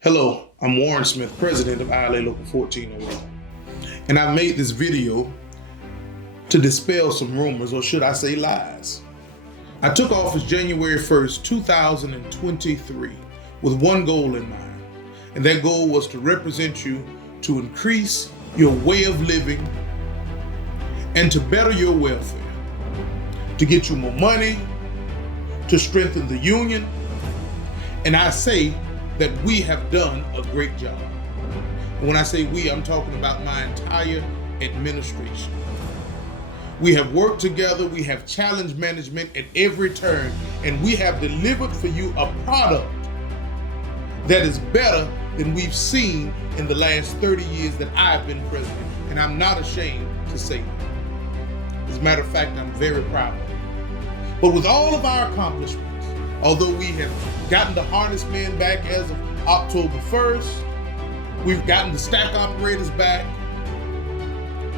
Hello, I'm Warren Smith, president of ILA Local 1408. And I've made this video to dispel some rumors, or should I say lies. I took office January 1st, 2023 with one goal in mind. And that goal was to represent you to increase your way of living and to better your welfare, to get you more money, to strengthen the union. And I say that we have done a great job. And when I say we, I'm talking about my entire administration. We have worked together, we have challenged management at every turn, and we have delivered for you a product that is better than we've seen in the last 30 years that I've been president. And I'm not ashamed to say that. As a matter of fact, I'm very proud of it. But with all of our accomplishments, although we have gotten the harness men back as of October 1st, we've gotten the stack operators back,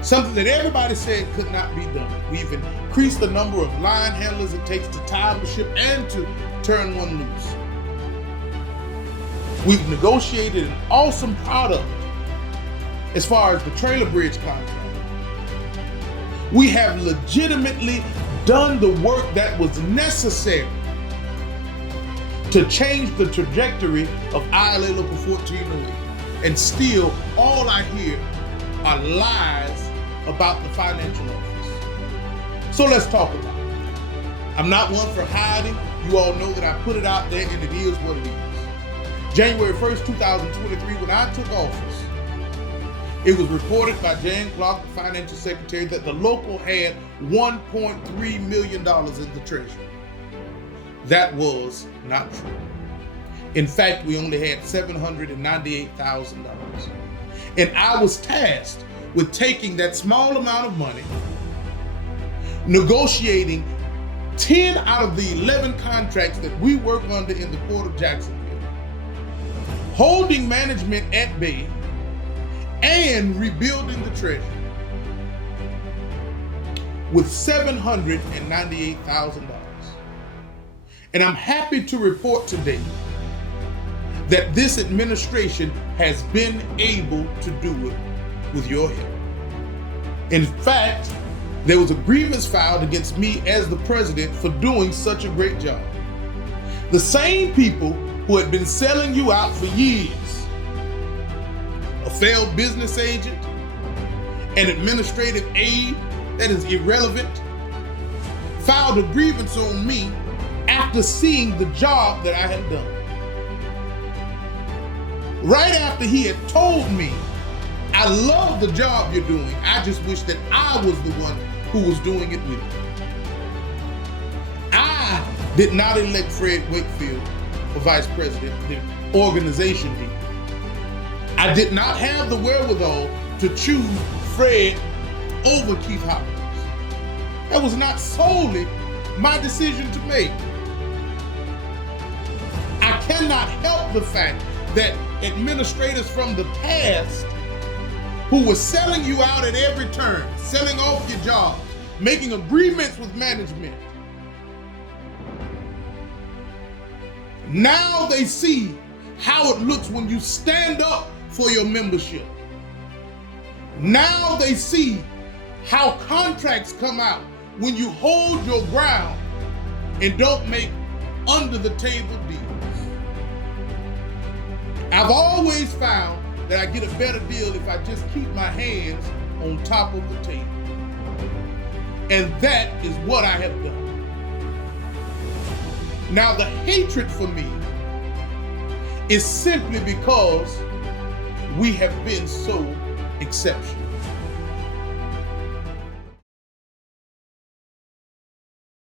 something that everybody said could not be done. We've increased the number of line handlers it takes to tie the ship and to turn one loose. We've negotiated an awesome product as far as the trailer bridge contract. We have legitimately done the work that was necessary to change the trajectory of ILA Local 1408. And still, all I hear are lies about the financial office. So let's talk about it. I'm not one for hiding. You all know that I put it out there and it is what it is. January 1st, 2023, when I took office, it was reported by Jan Clark, the financial secretary, that the local had $1.3 million in the treasury. That was not true. In fact, we only had $798,000. And I was tasked with taking that small amount of money, negotiating 10 out of the 11 contracts that we work under in the Port of Jacksonville, holding management at bay, and rebuilding the treasury with $798,000. And I'm happy to report today that this administration has been able to do it with your help. In fact, there was a grievance filed against me as the president for doing such a great job. The same people who had been selling you out for years, a failed business agent, an administrative aide that is irrelevant, filed a grievance on me after seeing the job that I had done. Right after he had told me, I love the job you're doing, I just wish that I was the one who was doing it with you. I did not elect Fred Wakefield for vice president, the organization did. I did not have the wherewithal to choose Fred over Keith Hopkins. That was not solely my decision to make. I cannot help the fact that administrators from the past who were selling you out at every turn, selling off your jobs, making agreements with management, now they see how it looks when you stand up for your membership. Now they see how contracts come out when you hold your ground and don't make under the table deals. I've always found that I get a better deal if I just keep my hands on top of the table. And that is what I have done. Now the hatred for me is simply because we have been so exceptional.